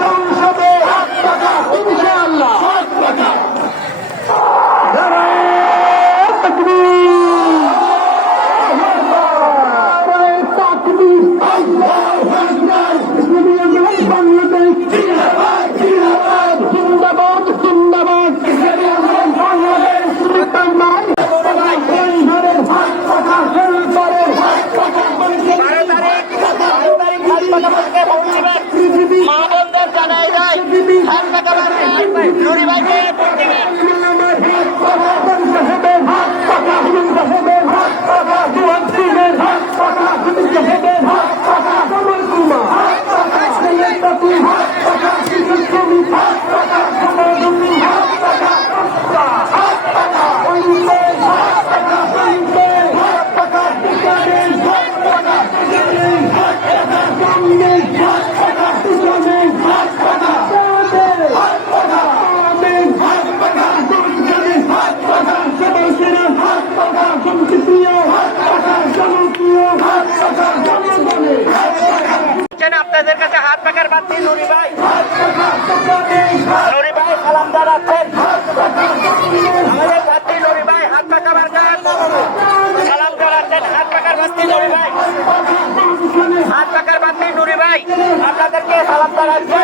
সংসদে ইনশাআল্লাহ আপনাদের কাছে হাত পাকার বাড়তি নুরি ভাই সালাম জানাচ্ছেন। আমাদের বাড়তি নুরি ভাই হাত পাকা বাড়ছেন, সালাম জানাচ্ছেন। হাত পাকার বাড়তি নুরি ভাই, হাত পাকার বাড়তি নুরি ভাই আপনাদেরকে সালাম জানাচ্ছেন।